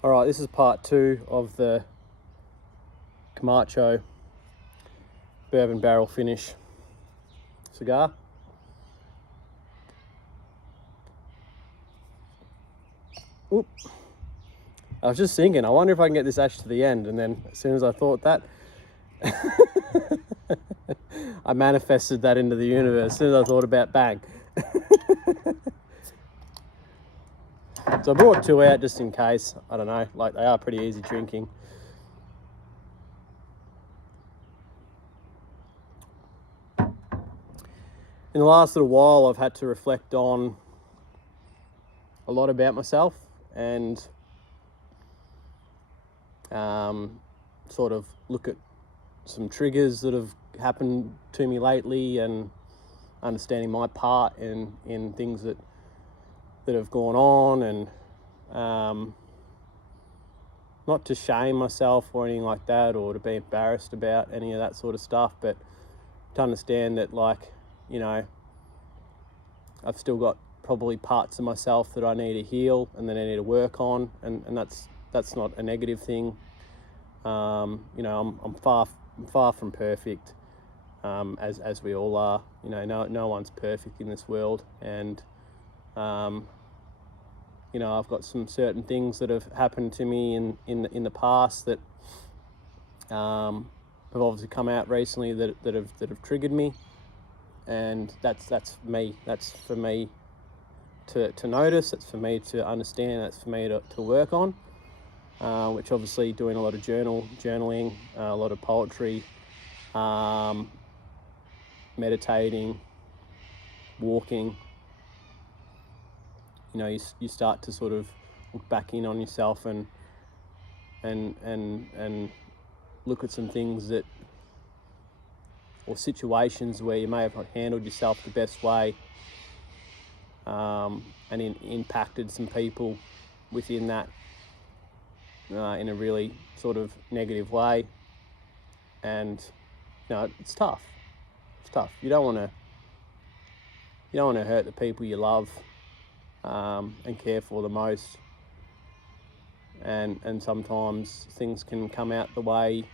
All right, this is part 2 of the Camacho bourbon barrel finish cigar. Oop. I was just thinking, I wonder if I can get this ash to the end, and then as soon as I thought that, I manifested that into the universe. As soon as I thought about bang. So I brought 2 out just in case. I don't know, like they are pretty easy drinking. In the last little while, I've had to reflect on a lot about myself and sort of look at some triggers that have happened to me lately and understanding my part in things that have gone on, and not to shame myself or anything like that, or to be embarrassed about any of that sort of stuff, but to understand that, like, you know, I've still got probably parts of myself that I need to heal and that I need to work on, and that's not a negative thing. You know, I'm far from perfect, as we all are. You know, no one's perfect in this world, and you know, I've got some certain things that have happened to me in the past that have obviously come out recently that have triggered me, and that's me. That's for me to notice. That's for me to understand. That's for me to work on. Which obviously doing a lot of journaling, a lot of poetry, meditating, walking. You know, you start to sort of look back in on yourself and look at some things that, or situations where you may have not handled yourself the best way, and impacted some people within that in a really sort of negative way. And you know, it's tough. It's tough. You don't want to hurt the people you love and care for the most. And sometimes things can come out the way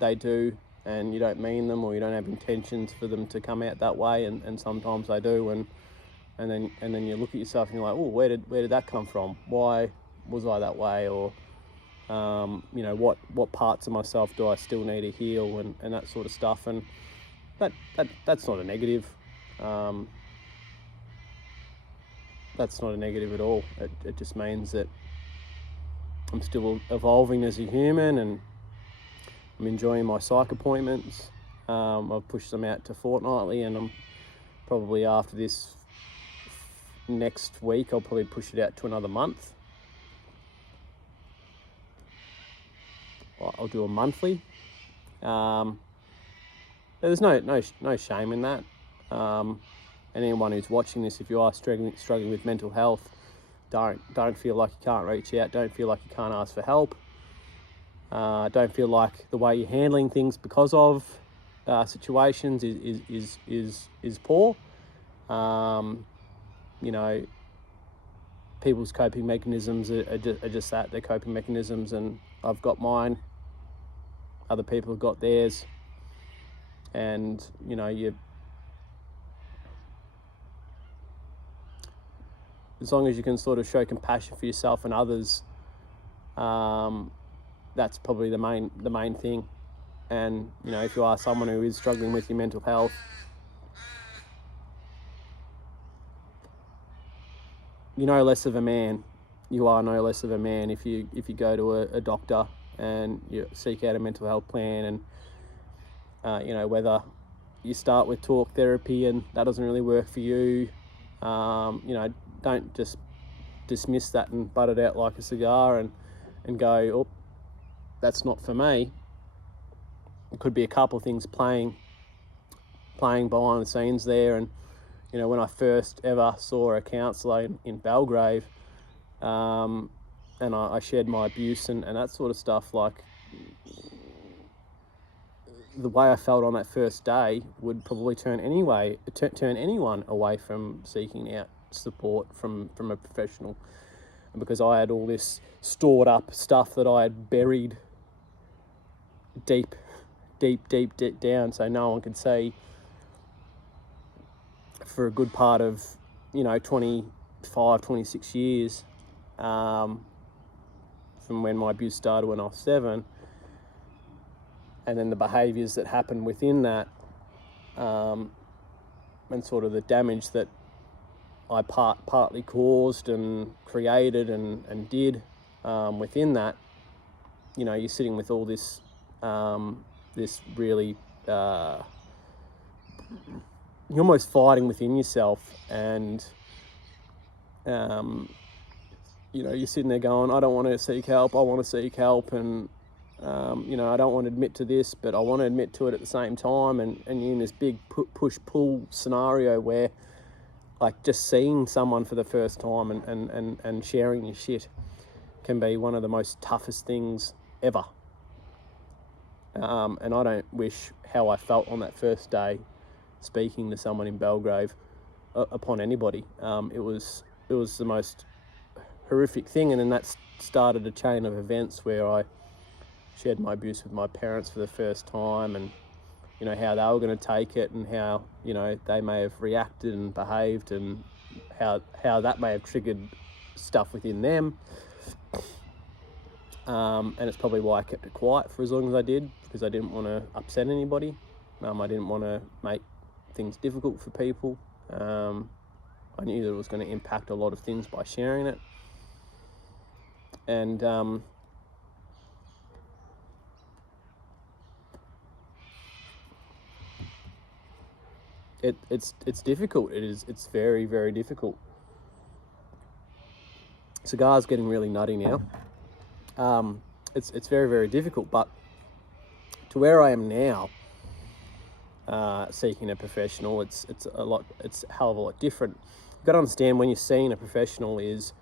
they do, and you don't mean them, or you don't have intentions for them to come out that way, and sometimes they do, and then you look at yourself and you're like, oh, where did that come from? Why was I that way? Or you know, what parts of myself do I still need to heal, and that sort of stuff. And that's not a negative. That's not a negative at all. It just means that I'm still evolving as a human, and I'm enjoying my psych appointments. I've pushed them out to fortnightly, and I'm probably, after this next week, I'll probably push it out to another month. I'll do a monthly. There's no shame in that. Anyone who's watching this, if you are struggling with mental health, don't feel like you can't reach out. Don't feel like you can't ask for help. Don't feel like the way you're handling things because of situations is poor. You know, people's coping mechanisms are just that. They're coping mechanisms, and I've got mine. Other people have got theirs. And, you know, as long as you can sort of show compassion for yourself and others, that's probably the main thing. And, you know, if you are someone who is struggling with your mental health, you're no less of a man. You are no less of a man if you go to a doctor and you seek out a mental health plan. And you know, whether you start with talk therapy and that doesn't really work for you, you know, don't just dismiss that and butt it out like a cigar and go, oh, that's not for me. It could be a couple of things playing behind the scenes there. And, you know, when I first ever saw a counsellor in Belgrave, and I shared my abuse and that sort of stuff, like, the way I felt on that first day would probably turn anyone away from seeking out support from a professional. and because I had all this stored up stuff that I had buried deep down, so no one could see for a good part of 25, 26 years, from when my abuse started when I was 7, and then the behaviours that happened within that, and sort of the damage that I partly caused and created and did within that. You're sitting with all this this really you're almost fighting within yourself, and you're sitting there going, I don't want to seek help, I want to seek help, and I don't want to admit to this, but I want to admit to it at the same time, and you're in this big push-pull scenario where, like, just seeing someone for the first time and sharing your shit can be one of the most toughest things ever. And I don't wish how I felt on that first day speaking to someone in Belgrave upon anybody. It was the most horrific thing, and then that started a chain of events where I shared my abuse with my parents for the first time, and how they were going to take it, and how they may have reacted and behaved, and how that may have triggered stuff within them. And it's probably why I kept it quiet for as long as I did, because I didn't want to upset anybody. I didn't want to make things difficult for people. I knew that it was going to impact a lot of things by sharing it. And it's difficult. It's very, very difficult. Cigar's getting really nutty now. It's very, very difficult, but to where I am now, seeking a professional, it's a hell of a lot different. You've got to understand, when you're seeing a professional, is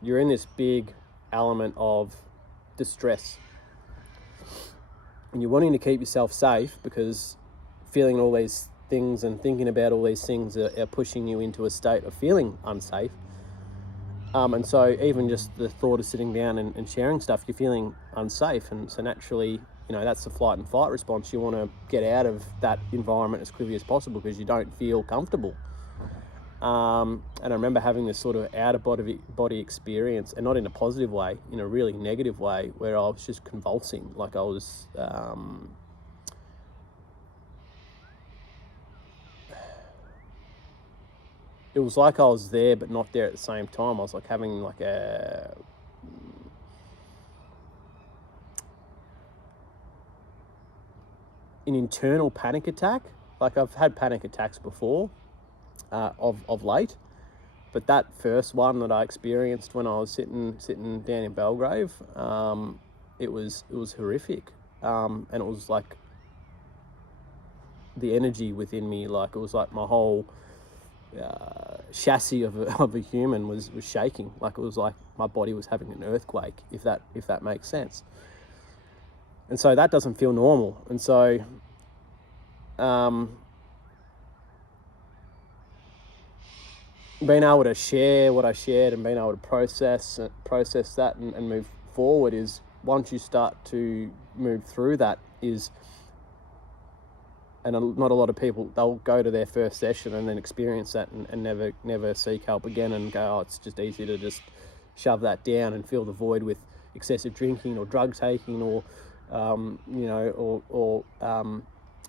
you're in this big element of distress, and you're wanting to keep yourself safe, because feeling all these things and thinking about all these things are pushing you into a state of feeling unsafe. And so even just the thought of sitting down and sharing stuff, you're feeling unsafe. And so naturally, that's the flight and fight response. You want to get out of that environment as quickly as possible, because you don't feel comfortable. And I remember having this sort of out-of-body experience, and not in a positive way, in a really negative way, where I was just convulsing. Like, I was... it was like I was there but not there at the same time. I was like having like an internal panic attack. Like, I've had panic attacks before, of late, but that first one that I experienced when I was sitting down in Belgrave, it was horrific, and it was like the energy within me, like it was like my whole chassis of a human was shaking. Like, it was like my body was having an earthquake, if that makes sense. And so that doesn't feel normal. And so being able to share what I shared and being able to process that and move forward, is once you start to move through that, is, and not a lot of people, they'll go to their first session and then experience that and never seek help again, and go, oh, it's just easy to just shove that down and fill the void with excessive drinking or drug taking, or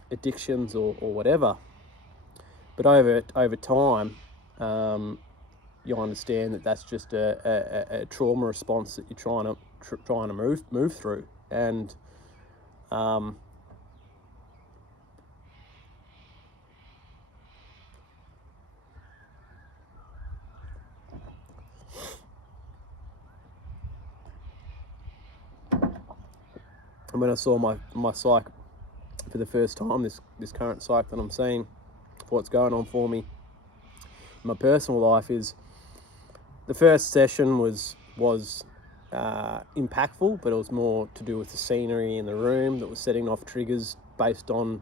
addictions or whatever. But over time, you'll understand that that's just a trauma response that you're trying to move through, and and when I saw my psych for the first time, this current psych that I'm seeing, for what's going on for me in my personal life, is the first session was impactful, but it was more to do with the scenery in the room that was setting off triggers based on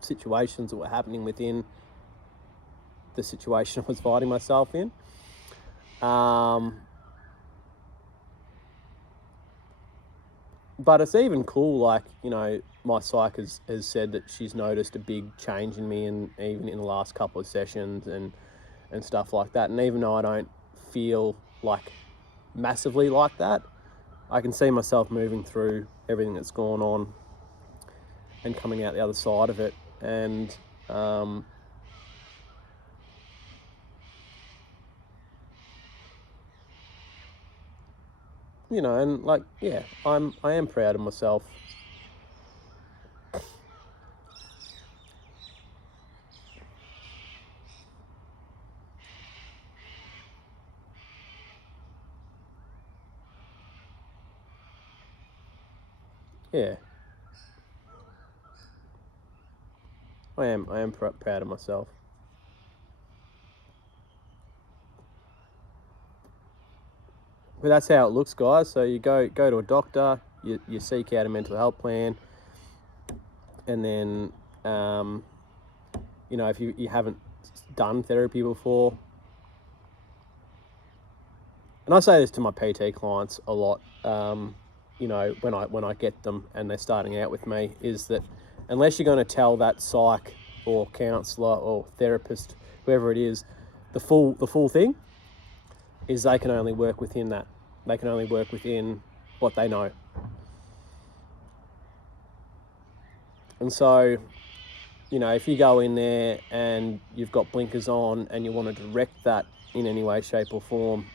situations that were happening within the situation I was finding myself in. but it's even cool, like, you know, my psych has said that she's noticed a big change in me, and even in the last couple of sessions and stuff like that. And even though I don't feel like massively like that, I can see myself moving through everything that's gone on and coming out the other side of it. And you know, and like, yeah, I am proud of myself. Yeah, I am proud of myself. But that's how it looks, guys. So you go to a doctor, you seek out a mental health plan, and then you know, if you haven't done therapy before, and I say this to my PT clients a lot, you know, when I get them and they're starting out with me, is that unless you're going to tell that psych or counsellor or therapist, whoever it is, the full thing, is they can only work within that. They can only work within what they know. And so, you know, if you go in there and you've got blinkers on and you want to direct that in any way, shape or form,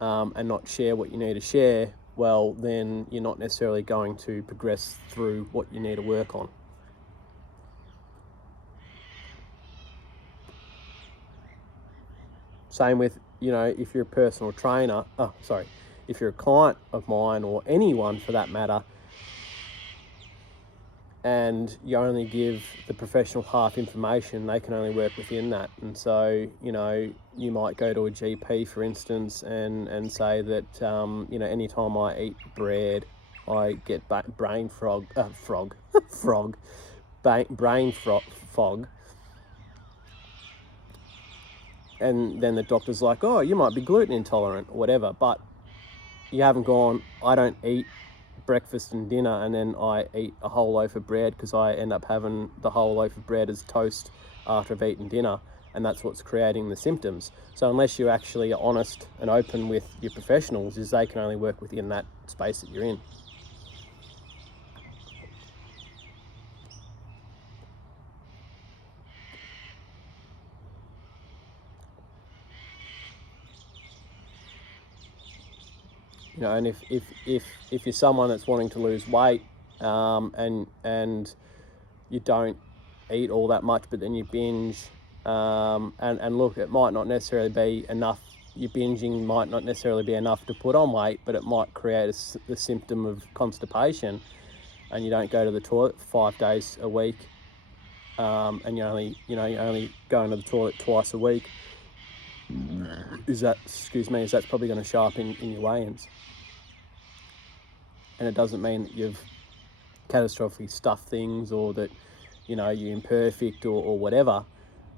and not share what you need to share, well, then you're not necessarily going to progress through what you need to work on. Same with, you know, if you're a personal trainer, if you're a client of mine or anyone for that matter, and you only give the professional half information, they can only work within that. And so, you know, you might go to a GP, for instance, and say that, you know, anytime I eat bread, I get brain fog, and then the doctor's like, oh, you might be gluten intolerant or whatever, but you haven't gone, I don't eat breakfast and dinner and then I eat a whole loaf of bread because I end up having the whole loaf of bread as toast after I've eaten dinner, and that's what's creating the symptoms. So unless you actually are honest and open with your professionals, is they can only work within that space that you're in. You know, and if you're someone that's wanting to lose weight, and you don't eat all that much, but then you binge, and look, it might not necessarily be enough. Your binging might not necessarily be enough to put on weight, but it might create a symptom of constipation, and you don't go to the toilet 5 days a week, and you're only going to the toilet twice a week. Is that's probably going to show up in your weigh-ins. And it doesn't mean that you've catastrophically stuffed things or that, you know, you're imperfect or whatever,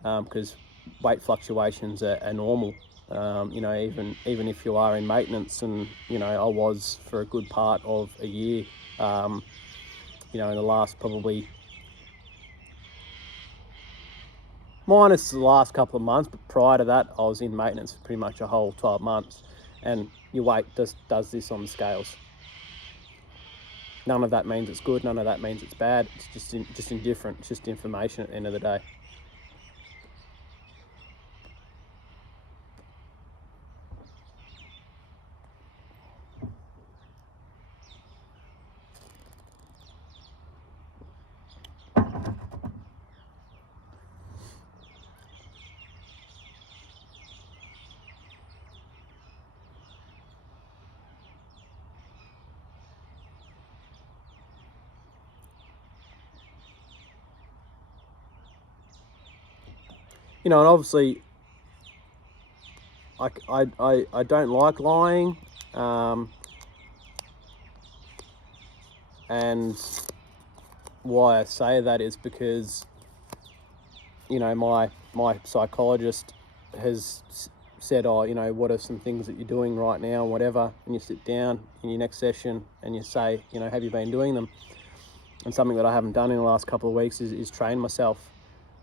because weight fluctuations are normal. You know, even if you are in maintenance, and, you know, I was for a good part of a year, you know, in the last probably, minus the last couple of months, but prior to that, I was in maintenance for pretty much a whole 12 months. And your weight does this on the scales. None of that means it's good. None of that means it's bad. It's just indifferent. It's just information at the end of the day. You know, and obviously, I don't like lying, and why I say that is because, you know, my psychologist has said, oh, what are some things that you're doing right now, whatever, and you sit down in your next session and you say, have you been doing them? And something that I haven't done in the last couple of weeks is train myself.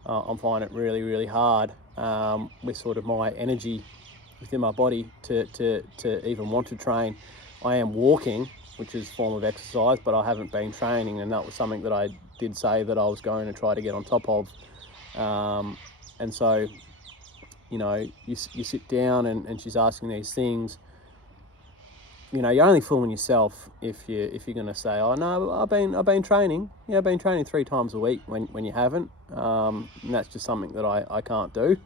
I'm finding it really, really hard with sort of my energy within my body to even want to train. I am walking, which is a form of exercise, but I haven't been training, and that was something that I did say that I was going to try to get on top of. And so, you sit down and she's asking these things. You're only fooling yourself if you're going to say, oh no, I've been training. Yeah, I've been training 3 times a week when you haven't. And that's just something that I can't do.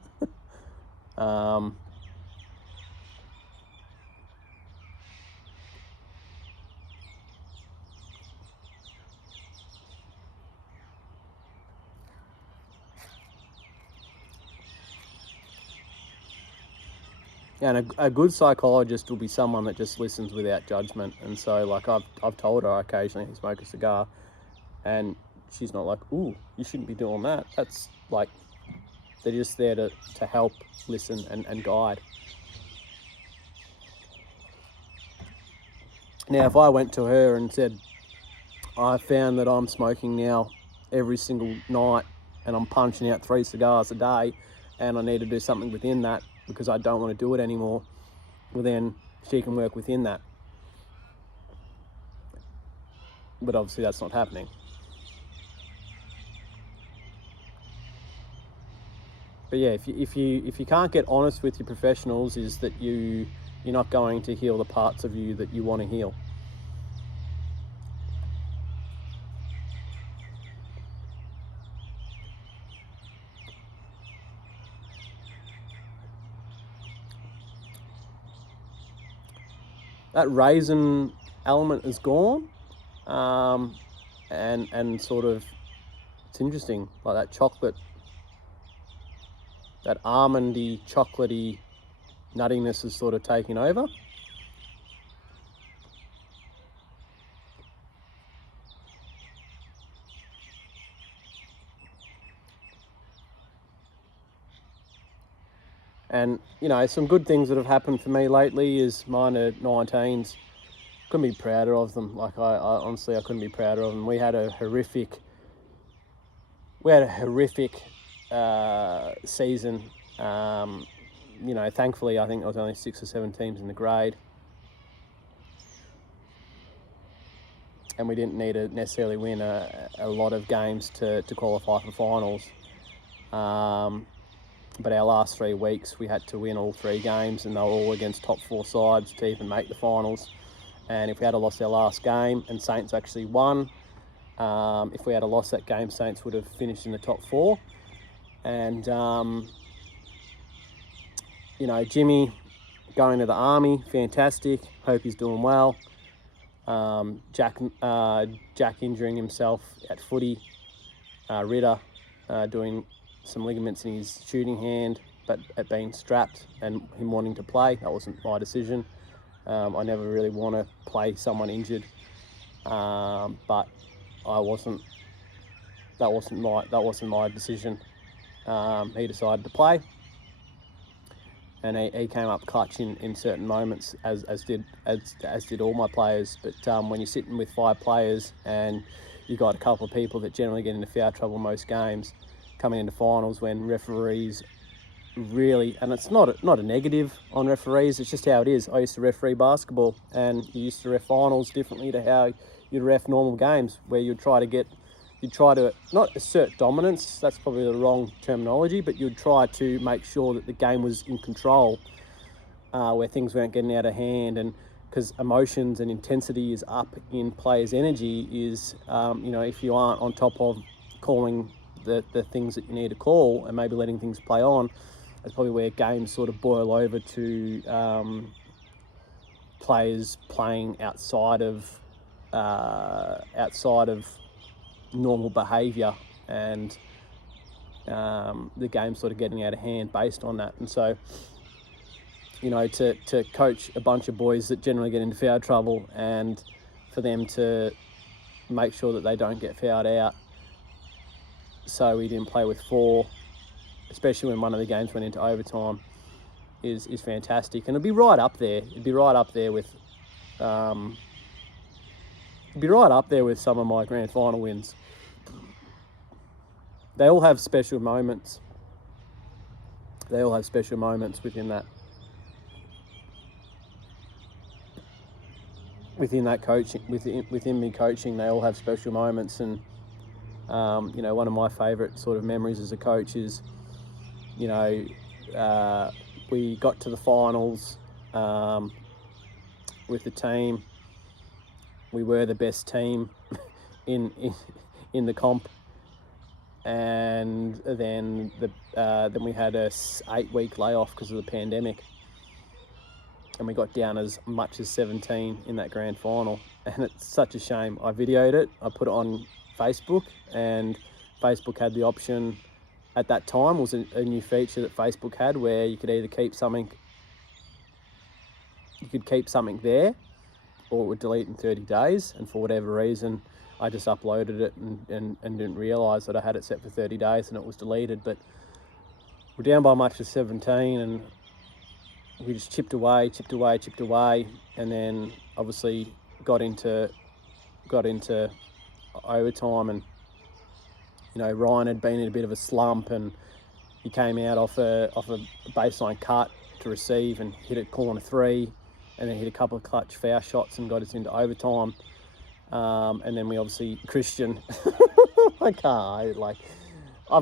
And a good psychologist will be someone that just listens without judgment. And so, like, I've told her I occasionally smoke a cigar, and she's not like, ooh, you shouldn't be doing that. That's like, they're just there to help, listen, and guide. Now, if I went to her and said, I found that I'm smoking now every single night and I'm punching out 3 cigars a day and I need to do something within that because I don't want to do it anymore, well then she can work within that. But obviously that's not happening. But yeah, if you can't get honest with your professionals, is that you're not going to heal the parts of you that you want to heal. That raisin element is gone, and sort of, it's interesting, like that chocolate, that almondy, chocolatey nuttiness is sort of taking over. And, some good things that have happened for me lately is mine are 19s. Couldn't be prouder of them. Like, I honestly, I couldn't be prouder of them. We had a horrific season. Thankfully, I think there was only 6 or 7 teams in the grade. And we didn't need to necessarily win a lot of games to qualify for finals. But our last 3 weeks, we had to win all 3 games, and they were all against top 4 sides to even make the finals. And if we had lost our last game, and Saints actually won, if we had lost that game, Saints would have finished in the top 4. And, Jimmy going to the army, fantastic. Hope he's doing well. Jack injuring himself at footy. Ritter doing some ligaments in his shooting hand, but at being strapped and him wanting to play. That wasn't my decision. I never really want to play someone injured, but that wasn't my decision. He decided to play, and he came up clutch in certain moments, as did all my players. But when you're sitting with 5 players and you got a couple of people that generally get into foul trouble most games, coming into finals when referees really, and it's not a negative on referees, it's just how it is. I used to referee basketball, and you used to ref finals differently to how you'd ref normal games, where you'd try to not assert dominance, that's probably the wrong terminology, but you'd try to make sure that the game was in control, where things weren't getting out of hand. And because emotions and intensity is up in players' energy, is if you aren't on top of calling the things that you need to call and maybe letting things play on, that's probably where games sort of boil over to players playing outside of normal behaviour, and the game sort of getting out of hand based on that. And so, to coach a bunch of boys that generally get into foul trouble, and for them to make sure that they don't get fouled out, so we didn't play with 4, especially when one of the games went into overtime. is fantastic, and it'd be right up there. It'd be right up there with some of my grand final wins. They all have special moments. They all have special moments within that coaching, within me coaching. They all have special moments, and one of my favourite sort of memories as a coach is, we got to the finals with the team. We were the best team in the comp, and then we had a 8-week layoff because of the pandemic, and we got down as much as 17 in that grand final, and it's such a shame. I videoed it, I put it on Facebook, and Facebook had the option at that time, was a new feature that Facebook had, where you could either keep something there, or it would delete in 30 days. And for whatever reason, I just uploaded it and didn't realise that I had it set for 30 days and it was deleted. But we're down by much as 17, and we just chipped away, and then obviously got into overtime, and Ryan had been in a bit of a slump, and he came out off a baseline cut to receive and hit a corner 3, and then hit a couple of clutch foul shots and got us into overtime. And then we obviously, Christian, I've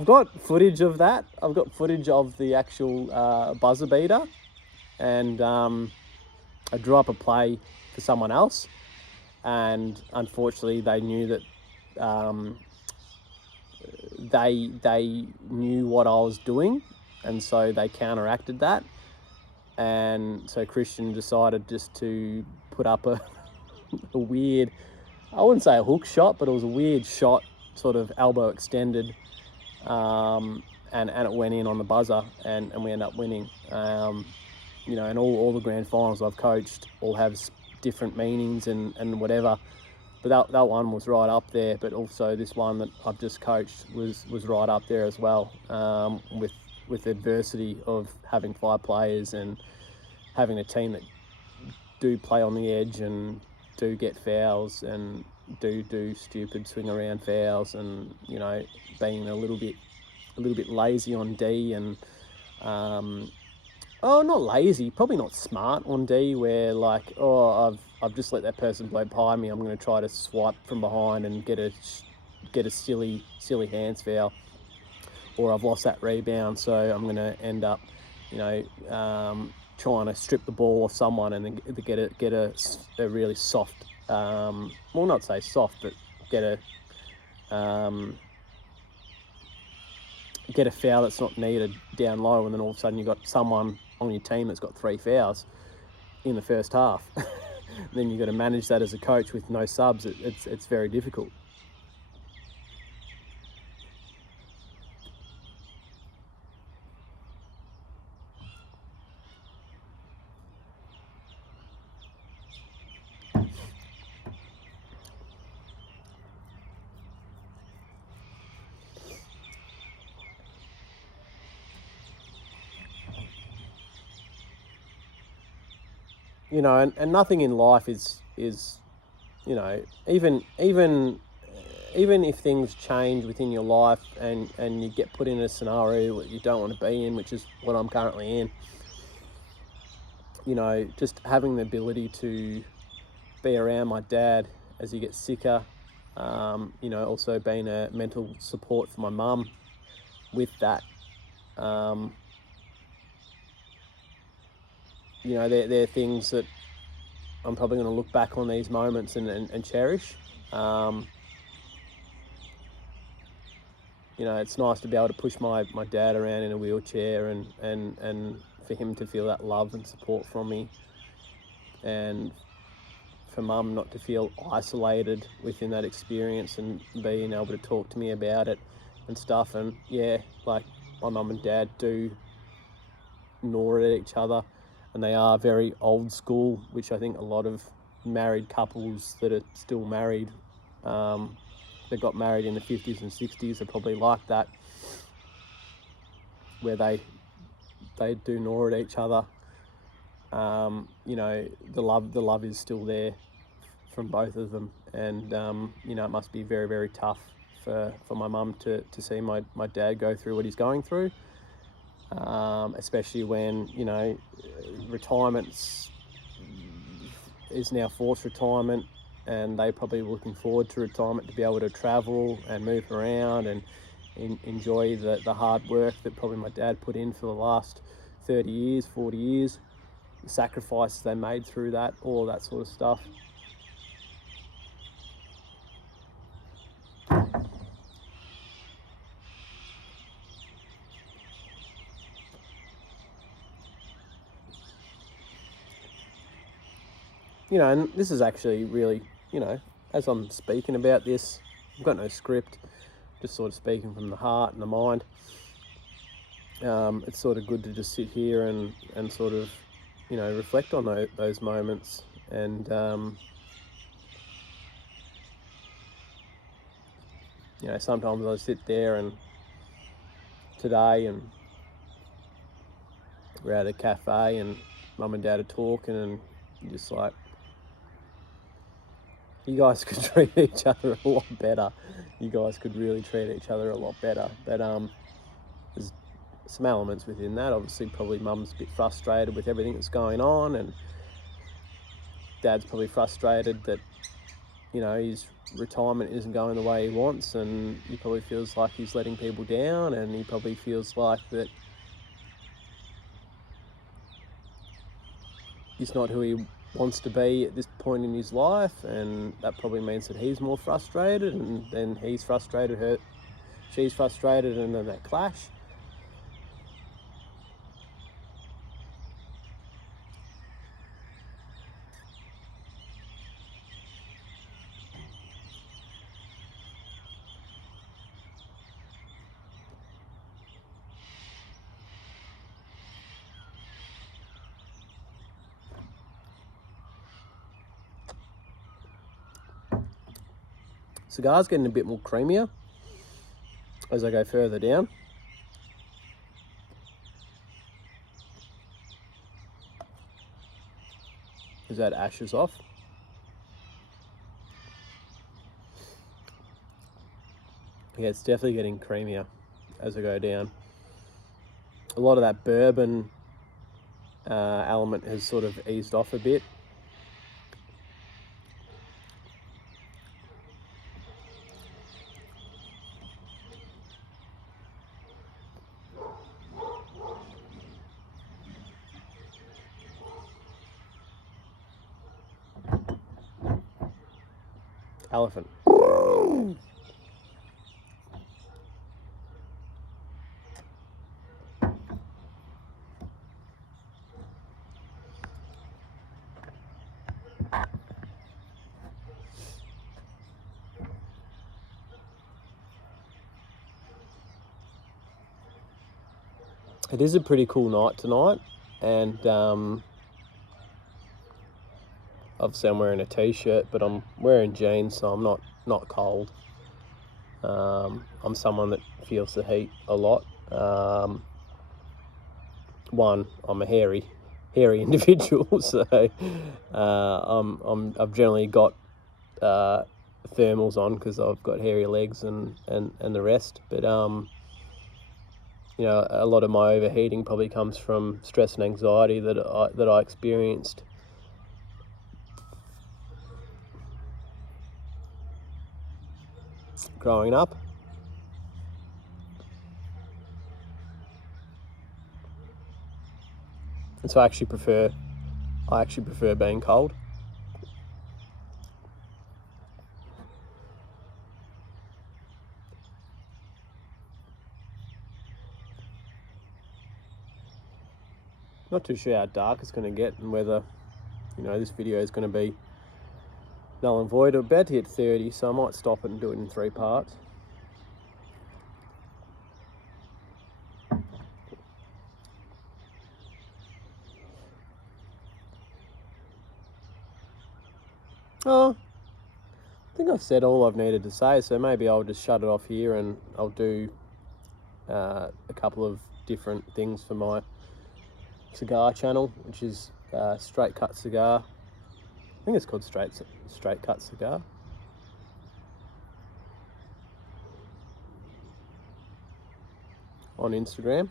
got footage of that. I've got footage of the actual buzzer beater, and I drew up a play for someone else, and unfortunately they knew that they knew what I was doing, and so they counteracted that. And so Christian decided just to put up a weird, I wouldn't say a hook shot, but it was a weird shot, sort of elbow extended, and it went in on the buzzer, and we ended up winning. And all the grand finals I've coached all have different meanings and whatever, but that one was right up there. But also this one that I've just coached was right up there as well, with the adversity of having 5 players and having a team that do play on the edge and do get fouls and do stupid swing around fouls, and being a little bit lazy on D, and not lazy, probably not smart on D, where I've just let that person blow by me, I'm going to try to swipe from behind and get a silly hands foul, or I've lost that rebound, so I'm going to end up trying to strip the ball off someone and then get a really soft, not say soft, but get a foul that's not needed down low, and then all of a sudden you've got someone on your team that's got 3 fouls in the first half. Then you've got to manage that as a coach with no subs. It's very difficult. And nothing in life is even if things change within your life and you get put in a scenario that you don't want to be in, which is what I'm currently in, just having the ability to be around my dad as he gets sicker, also being a mental support for my mum with that, they're things that I'm probably going to look back on these moments and cherish. It's nice to be able to push my dad around in a wheelchair and for him to feel that love and support from me, and for mum not to feel isolated within that experience and being able to talk to me about it and stuff. And my mum and dad do gnaw at each other, and they are very old school, which I think a lot of married couples that are still married, that got married in the 50s and 60s are probably like that, where they they do gnaw at each other, you know, the love is still there from both of them, and you know, it must be very, very tough for my mum to see my dad go through what he's going through, especially when, you know, retirement is now forced retirement, and they probably looking forward to retirement to be able to travel and move around and enjoy the hard work that probably my dad put in for the last 30 years, 40 years, the sacrifices they made through that, all that sort of stuff. You know, and this is actually really, you know, as I'm speaking about this, I've got no script, just sort of speaking from the heart and the mind. It's sort of good to just sit here and sort of, you know, reflect on those moments, and you know, sometimes I sit there, and today, and we're at a cafe and mum and dad are talking, and you're just like, you guys could treat each other a lot better. You guys could really treat each other a lot better. But there's some elements within that. Obviously, probably mum's a bit frustrated with everything that's going on, and dad's probably frustrated that, you know, his retirement isn't going the way he wants, and he probably feels like he's letting people down, and he probably feels like that he's not who he wants to be at this point in his life, and that probably means that he's more frustrated, and then he's frustrated, she's frustrated, and then that clash. Cigar's getting a bit more creamier as I go further down. As that ashes off. Yeah, it's definitely getting creamier as I go down. A lot of that bourbon element has sort of eased off a bit. Elephant. It is a pretty cool night tonight, and obviously I'm wearing a t-shirt, but I'm wearing jeans, so I'm not cold. I'm someone that feels the heat a lot. One, I'm a hairy individual, so I've generally got thermals on because I've got hairy legs and the rest. But you know, a lot of my overheating probably comes from stress and anxiety that I experienced growing up. And so I actually prefer being cold. Not too sure how dark it's going to get, and whether, you know, this video is going to be null and void. I'm about to hit 30, so I might stop it and do it in 3 parts. Oh, I think I've said all I've needed to say, so maybe I'll just shut it off here, and I'll do a couple of different things for my cigar channel, which is Straight Cut Cigar. I think it's called Straight Cut Cigar. On Instagram.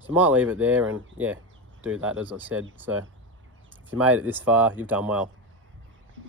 So I might leave it there and yeah, do that as I said. So if you made it this far, you've done well.